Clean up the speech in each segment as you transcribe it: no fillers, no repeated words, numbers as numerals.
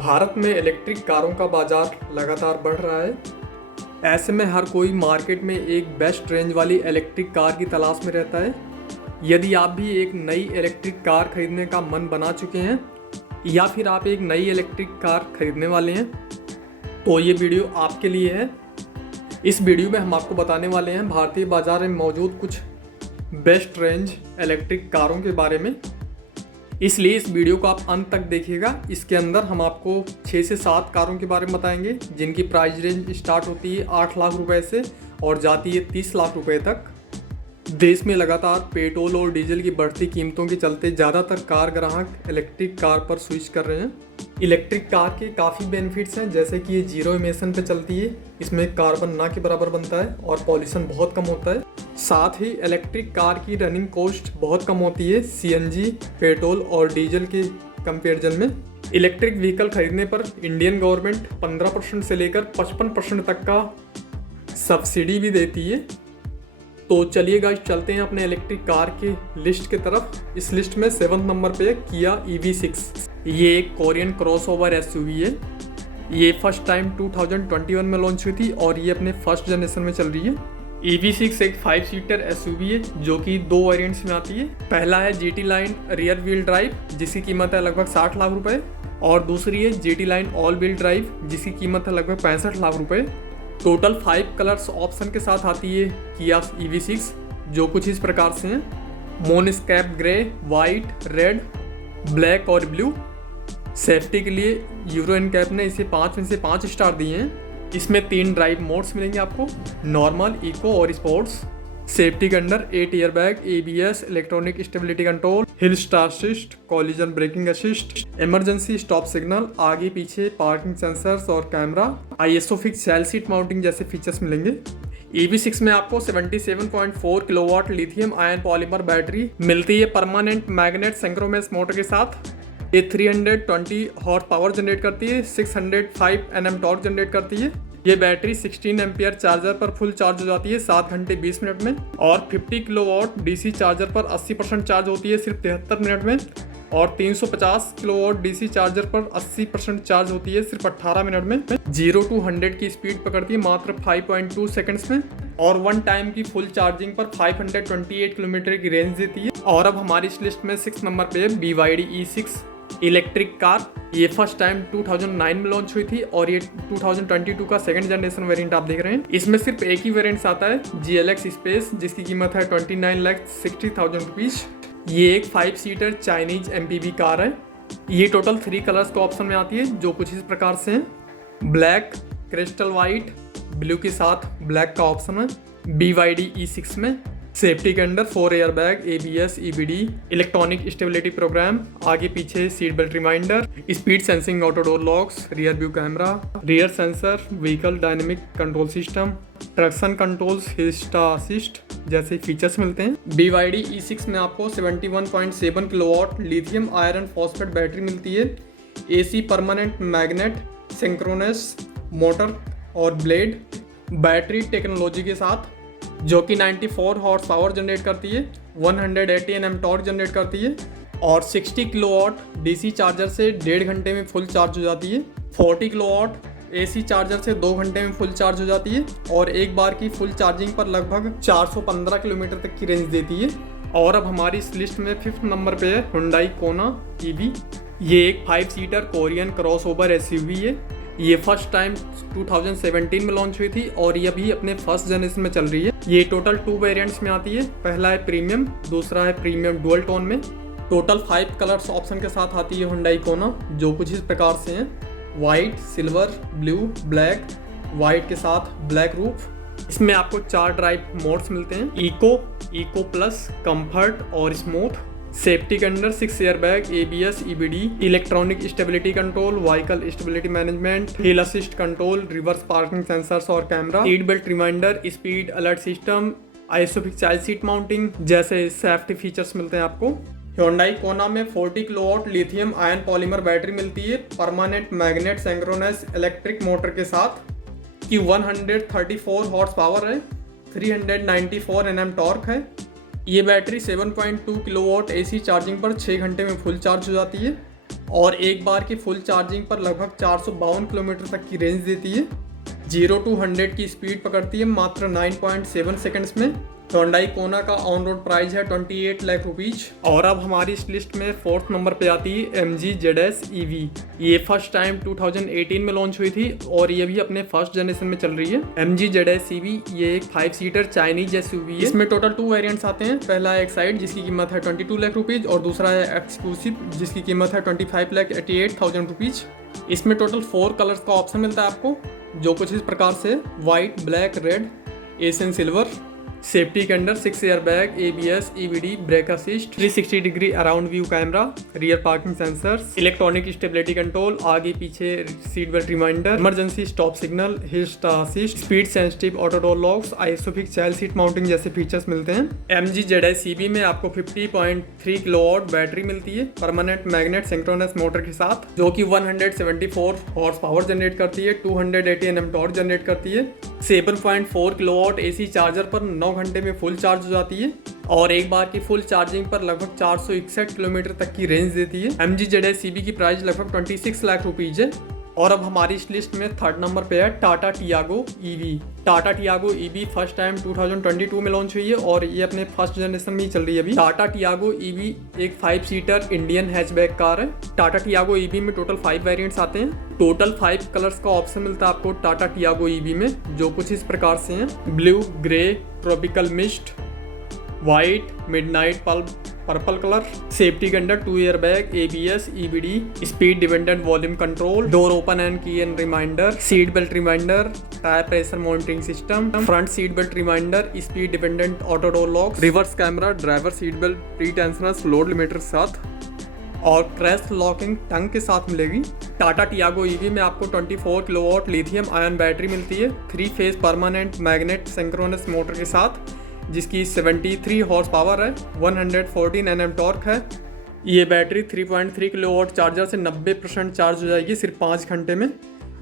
भारत में इलेक्ट्रिक कारों का बाजार लगातार बढ़ रहा है। ऐसे में हर कोई मार्केट में एक बेस्ट रेंज वाली इलेक्ट्रिक कार की तलाश में रहता है। यदि आप भी एक नई इलेक्ट्रिक कार खरीदने का मन बना चुके हैं या फिर आप एक नई इलेक्ट्रिक कार खरीदने वाले हैं तो ये वीडियो आपके लिए है। इस वीडियो में हम आपको बताने वाले हैं भारतीय बाजार में मौजूद कुछ बेस्ट रेंज इलेक्ट्रिक कारों के बारे में, इसलिए इस वीडियो को आप अंत तक देखिएगा। इसके अंदर हम आपको 6 से 7 कारों के बारे में बताएंगे जिनकी प्राइस रेंज स्टार्ट होती है 8 लाख रुपए से और जाती है 30 लाख रुपए तक। देश में लगातार पेट्रोल और डीजल की बढ़ती कीमतों के चलते ज़्यादातर कार ग्राहक इलेक्ट्रिक कार पर स्विच कर रहे हैं। इलेक्ट्रिक कार के काफ़ी बेनिफिट्स हैं, जैसे कि ये जीरो इमिशन पे चलती है, इसमें कार्बन ना के बराबर बनता है और पॉल्यूशन बहुत कम होता है। साथ ही इलेक्ट्रिक कार की रनिंग कॉस्ट बहुत कम होती है सीएनजी, पेट्रोल और डीजल के कंपैरिजन में। इलेक्ट्रिक व्हीकल खरीदने पर इंडियन गवर्नमेंट 15% से लेकर 55% तक का सब्सिडी भी देती है। तो चलिए गाइस, चलते हैं अपने इलेक्ट्रिक कार के लिस्ट की तरफ। इस लिस्ट में 7 नंबर पे किया EV6। ये एक कोरियन क्रॉसओवर एसयूवी है। ये फर्स्ट टाइम 2021 में लॉन्च हुई थी और ये अपने फर्स्ट जनरेशन में चल रही है। EV6 एक 5 सीटर एसयूवी है जो कि 2 वेरिएंट्स में आती है। पहला है GT line rear wheel drive जिसकी कीमत है लगभग 60 लाख रुपए, और दूसरी है GT line all wheel drive जिसकी कीमत है लगभग 65 लाख रुपए। टोटल 5 कलर्स ऑप्शन के साथ आती है किया EV6, जो कुछ इस प्रकार से हैं: मोनस्कैप ग्रे, वाइट, रेड, ब्लैक और ब्लू। सेफ्टी के लिए यूरो एनकैप ने इसे 5 में से 5 स्टार दिए हैं। इसमें 3 ड्राइव मोड्स मिलेंगे आपको, नॉर्मल, इको और स्पोर्ट्स। सेफ्टी के अंदर 8 air bag, ABS, electronic stability control, hill start assist, collision braking assist, emergency stop signal, आगे पीछे पार्किंग सेंसर्स और camera, ISO fix child seat mounting जैसे फीचर्स मिलेंगे। EV6 में आपको 77.4 kilowatt lithium ion polymer battery मिलती है परमानेंट मैग्नेट सिंक्रोनस मोटर के साथ। ये 320 हॉर्स पावर जनरेट करती है, 605 Nm टॉर्क जनरेट करती है। ये बैटरी 16 एम्पियर चार्जर पर फुल चार्ज हो जाती है 7 घंटे 20 मिनट में, और 50 किलोवाट DC चार्जर पर 80% चार्ज होती है सिर्फ 73 मिनट में, और 350 किलोवाट DC चार्जर पर 80% चार्ज होती है सिर्फ 18 मिनट में। 0 to 100 की स्पीड पकड़ती है मात्र 5.2 सेकंड्स में, और 1 टाइम की फुल चार्जिंग पर 528 किलोमीटर की रेंज देती है। और अब हमारी इस लिस्ट में 6 नंबर पे है BYD E6 इलेक्ट्रिक कार। ये फर्स्ट टाइम 2009 में लॉन्च हुई थी और ये 2022 का सेकंड जनरेशन वेरिएंट आप देख रहे हैं। इसमें सिर्फ एक ही वेरिएंट आता है, GLX स्पेस, जिसकी कीमत है 29,60,000 रुपीज़। ये एक 5 सीटर चाइनीज MPV कार है। ये टोटल 3 कलर्स के ऑप्शन में आती है जो कुछ इस प्रकार से हैं: ब्लैक, क्रिस्टल वाइट, ब्लू के साथ ब्लैक का ऑप्शन है BYD E6 में। सेफ्टी के अंदर 4 air bag, ABS, EBD, electronic stability program, आगे पीछे seat belt reminder, speed sensing auto door locks, rear view camera, rear sensor, vehicle dynamic control system, traction controls, hill start assist जैसे features मिलते हैं। BYD E6 में आपको 71.7 kilowatt lithium iron phosphate battery मिलती है, AC permanent magnet synchronous motor और blade battery technology के साथ, जो कि 94 हॉर्स पावर जनरेट करती है, 180 Nm टॉर्क जनरेट करती है, और 60 किलोवाट DC चार्जर से 1.5 घंटे में फुल चार्ज हो जाती है, 40 किलोवाट AC चार्जर से 2 घंटे में फुल चार्ज हो जाती है, और एक बार की फुल चार्जिंग पर लगभग 415 किलोमीटर तक की रेंज देती है। और अब हमारी इस लिस्ट में 5th नंबर पे है Hyundai Kona EV। ये एक 5 सीटर कोरियन क्रॉसओवर SUV है। ये फर्स्ट टाइम 2017 में लॉन्च हुई थी और ये अभी अपने फर्स्ट जनरेशन में चल रही है। ये टोटल 2 वेरिएंट्स में आती है, पहला है प्रीमियम, दूसरा है प्रीमियम डुअल टोन में। टोटल 5 कलर्स ऑप्शन के साथ आती है Hyundai Kona, जो कुछ इस प्रकार से हैं: white, silver, blue, black, white के साथ ब्लैक रूफ। इसमें आपको 4 ड्राइव मोड्स मिलते हैं: इको प्लस, कंफर्ट और स्मूथ। सेफ्टी के अंदर 6 air bag, ABS, EBD, electronic stability control, vehicle stability management, hill assist control, reverse parking sensors और camera, seat belt reminder, speed alert system, ISO fix child seat mounting जैसे safety features मिलते हैं आपको। Hyundai Kona में 40 kilowatt lithium ion polymer battery मिलती है permanent magnet synchronous electric motor के साथ, की 134 हॉर्स पावर है, 394 Nm टॉर्क है। ये बैटरी 7.2 किलोवाट AC चार्जिंग पर 6 घंटे में फुल चार्ज हो जाती है। और एक बार की फुल चार्जिंग पर लगभग 452 किलोमीटर तक की रेंज देती है। 0 to 100 की स्पीड पकड़ती है मात्र 9.7 सेकंड्स में। Hyundai Kona का ऑन रोड प्राइस है 28 लाख रुपीज। और अब हमारी इस लिस्ट में 4th नंबर पे आती है MG ZS EV। ये फर्स्ट टाइम 2018 में लॉन्च हुई थी और ये भी अपने फर्स्ट जनरेशन में चल रही है। MG ZS EV ये एक 5 सीटर चाइनीज SUV है। इसमें टोटल 2 वेरिएंट्स आते हैं। पहला है एक्साइड जिसकी कीमत है 22 लाख रुपीज और दूसरा है एक्सक्लूसिव जिसकी कीमत है 25,88,000 रुपीज। इसमें टोटल 4 कलर्स का ऑप्शन मिलता है आपको, जो कुछ इस प्रकार से white, black, red, Asian silver. Safety के अंदर 6 air bag, ABS, EBD, brake assist, 360 degree around view camera, rear parking sensors, electronic stability control, आगे पीछे seat belt reminder, emergency stop signal, hill assist, speed sensitive auto door locks, isofix child seat mounting जैसे features मिलते हैं। MG ZS EV में आपको 50.3 kilowatt battery मिलती है permanent magnet synchronous motor के साथ, जो कि 174 हॉर्स पावर जनरेट करती है, 280 Nm टॉर्क जनरेट करती है। 7.4 किलोवाट AC चार्जर पर 9 घंटे में फुल चार्ज हो जाती है और एक बार की फुल चार्जिंग पर लगभग 461 किलोमीटर तक की रेंज देती है। MG ZS EV की प्राइस लगभग 26 लाख रुपीज है। और अब हमारी इस लिस्ट में 3rd नंबर पे है Tata Tiago EV। Tata Tiago EV first time 2022 में लॉन्च हुई है और ये अपने फर्स्ट जनरेशन में ही चल रही है अभी। टाटा टियागो EV एक 5 सीटर इंडियन हैचबैक कार है। टाटा टियागो EV में टोटल 5 वेरिएंट्स आते हैं। टोटल 5 कलर्स का ऑप्शन मिलता है आपको टाटा टियागो EV में, जो कुछ इस प्रकार से हैं: blue, grey, tropical mist, white, midnight purple colour. Safety के अंदर 2 air bag, ABS, EBD, speed dependent volume control, door open and key and reminder, seat belt reminder, tyre pressure monitoring system, front seat belt reminder, speed dependent auto door lock, reverse camera, driver seat belt, pre tensioners, load limiter के साथ और crash locking tongue के साथ मिलेगी। Tata Tiago EV में आपको 24 kilowatt lithium ion battery मिलती है 3 phase permanent magnet synchronous motor के साथ, जिसकी 73 हॉर्स पावर है, 114 Nm टॉर्क है। ये बैटरी 3.3 किलोवाट चार्जर से 90% चार्ज हो जाएगी सिर्फ 5 घंटे में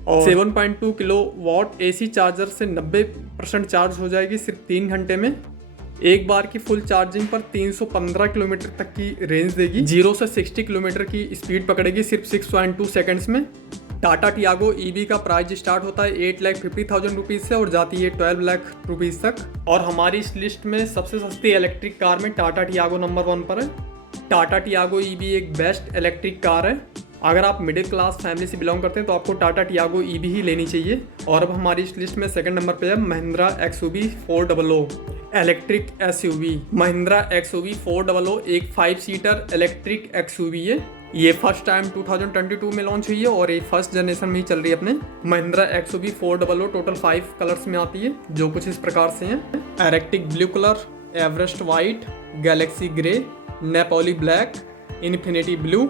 और 7.2 किलोवाट AC चार्जर से 90% चार्ज हो जाएगी सिर्फ 3 घंटे में। एक बार की फुल चार्जिंग पर 315 किलोमीटर तक की रेंज देगी। 0 से 60 किलोमीटर की स्पीड पकड़ेगी सिर्फ 6.2 सेकंड्स में। टाटा टियागो EV का प्राइस स्टार्ट होता है 8,50,000 रुपीज़ से और जाती है 12 लाख रुपीज़ तक। और हमारी इस लिस्ट में सबसे सस्ती इलेक्ट्रिक कार में टाटा टियागो नंबर 1 पर है। टाटा टियागो EV एक बेस्ट इलेक्ट्रिक कार है। अगर आप मिडिल क्लास फैमिली से बिलोंग करते हैं तो आपको टाटा टियागो EV ही लेनी चाहिए। और अब हमारी इस लिस्ट में 2nd नंबर पे है Mahindra XUV 400 electric SUV। Mahindra XUV 400 एक 5 सीटर इलेक्ट्रिक XUV है। ये फर्स्ट टाइम 2022 में लॉन्च हुई है और ये फर्स्ट जनरेशन में ही चल रही है अपने। महिंद्रा XUV 400 टोटल 5 कलर्स में आती है, जो कुछ इस प्रकार से हैं: arctic blue colour, Everest white, galaxy grey, Napoli black, infinity blue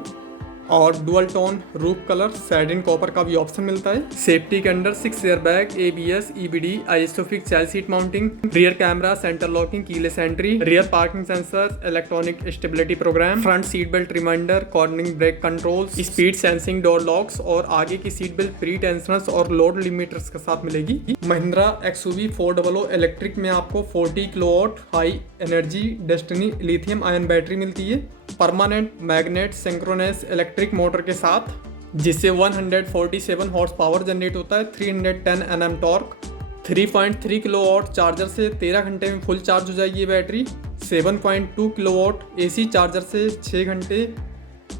और dual tone roof colour satin copper का भी ऑप्शन मिलता है। सेफ्टी के अंदर 6 air bag, ABS, EBD, isofix child seat mounting, rear camera, centre locking, keyless entry, rear parking sensor, electronic stability programme, front seat belt reminder, cornering brake controls, speed sensing door locks और आगे की seat belt pre tensioners और load limiters के साथ मिलेगी। Mahindra XUV 400 electric में आपको 40 kilowatt high energy destiny lithium ion battery मिलती है permanent magnet synchronous electric motor के साथ, जिससे 147 हॉर्स पावर जनरेट होता है, 310 Nm टॉर्क, 3.3 किलोवाट चार्जर से 13 घंटे में फुल चार्ज हो जाएगी ये बैटरी। 7.2 किलोवाट AC चार्जर से 6 घंटे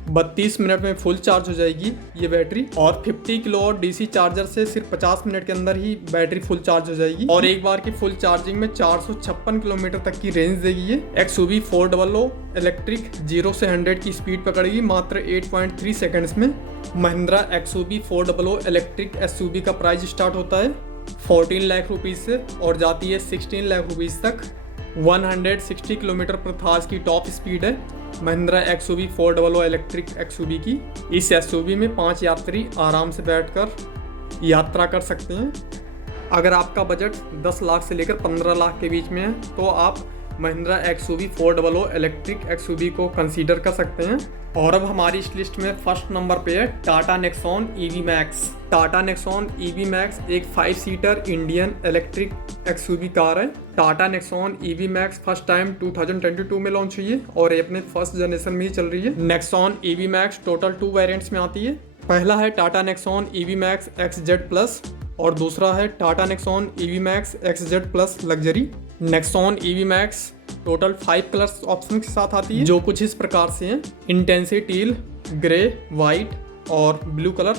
32 मिनट में फुल चार्ज हो जाएगी ये बैटरी और 50 किलोवाट DC चार्जर से सिर्फ 50 मिनट के अंदर ही बैटरी फुल चार्ज हो जाएगी और एक बार की फुल चार्जिंग में 456 किलोमीटर तक की रेंज देगी ये। XUV 400 इलेक्ट्रिक 0 से 100 की स्पीड पकड़ेगी मात्र 8.3 सेकंड्स में। महिंद्रा XUV 400 इलेक्ट्रिक SUV का प्राइस स्टार्ट होता है 14 लाख रुपीज़ से और जाती है 16 लाख रुपीज़ तक। 160 किलोमीटर पर आवर की टॉप स्पीड है महिंद्रा XUV 400 इलेक्ट्रिक XUV की। इस SUV में 5 यात्री आराम से बैठकर यात्रा कर सकते हैं। अगर आपका बजट 10 लाख से लेकर 15 लाख के बीच में है तो आप महिंद्रा XUV 400 इलेक्ट्रिक XUV को कंसीडर कर सकते हैं। और अब हमारी इस लिस्ट में फर्स्ट नंबर पे है Tata Nexon EV Max। Tata Nexon EV Max एक 5 seater Indian electric XUV car है। Tata Nexon EV Max first time 2022 में लॉन्च हुई है और ये अपने फर्स्ट जनरेशन में ही चल रही है। Nexon EV Max total 2 variants में आती है। पहला है Tata Nexon EV Max XZ plus और दूसरा है Tata Nexon EV Max XZ plus luxury. Nexon EV Max total 5 colours option के साथ आती है, जो कुछ इस प्रकार से हैं। इंटेंसिव टील, ग्रे, वाइट और ब्लू कलर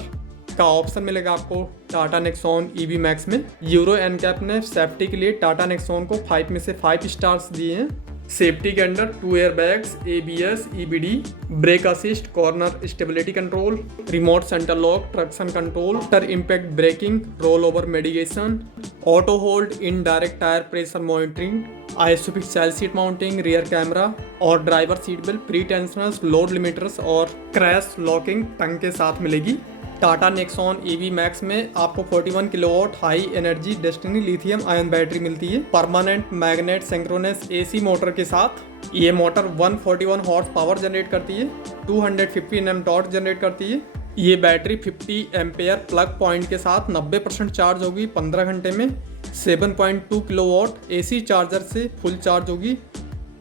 का ऑप्शन मिलेगा आपको टाटा नेक्सॉन EV Max में। यूरो एनकैप ने सेफ्टी के लिए टाटा नेक्सॉन को 5 में से 5 स्टार्स दिए हैं। सेफ्टी के अंदर 2 air bags, ABS, EBD, brake assist, corner stability control, remote centre lock, traction control, टर impact braking, roll over mitigation, auto hold, indirect tyre pressure monitoring, isofix child seat mounting, rear camera और driver seat belt, pre tensioners, load limiters और crash locking tongue के साथ मिलेगी। Tata Nexon EV Max में आपको 41 kilowatt high energy destiny lithium ion battery मिलती है permanent magnet synchronous AC motor के साथ। ये मोटर 141 हॉर्स पावर जनरेट करती है, 250 Nm टॉर्क जनरेट करती है। ये बैटरी 50 एम्पेयर प्लग पॉइंट के साथ 90% चार्ज होगी 15 घंटे में। 7.2 किलोवाट AC चार्जर से फुल चार्ज होगी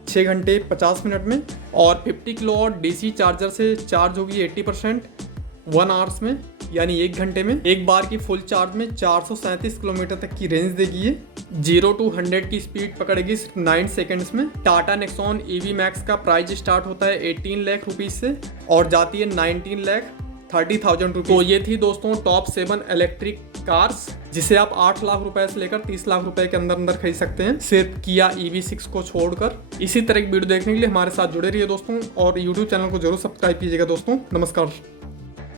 6 घंटे 50 मिनट में और 50 किलोवाट DC चार्जर से चार्ज होगी 80% 1 आवर्स में, यानी 1 घंटे में। एक बार की फुल चार्ज में 437 किलोमीटर तक की रेंज देगी ये। 0 to 100 की स्पीड पकड़ेगी सिर्फ 9 सेकेंड्स में। टाटा नेक्सॉन EV Max का प्राइस स्टार्ट होता है 18 लाख रुपीज से और जाती है 19,30,000 रुपीज। तो ये थी दोस्तों टॉप 7 इलेक्ट्रिक कार्स जिसे आप 8 लाख रुपए से लेकर 30 लाख रुपए के अंदर खरीद सकते हैं, सिर्फ किया EV6 को छोड़कर। इसी तरह की वीडियो देखने के लिए हमारे साथ जुड़े रहिए दोस्तों और YouTube चैनल को जरूर सब्सक्राइब कीजिएगा दोस्तों। नमस्कार।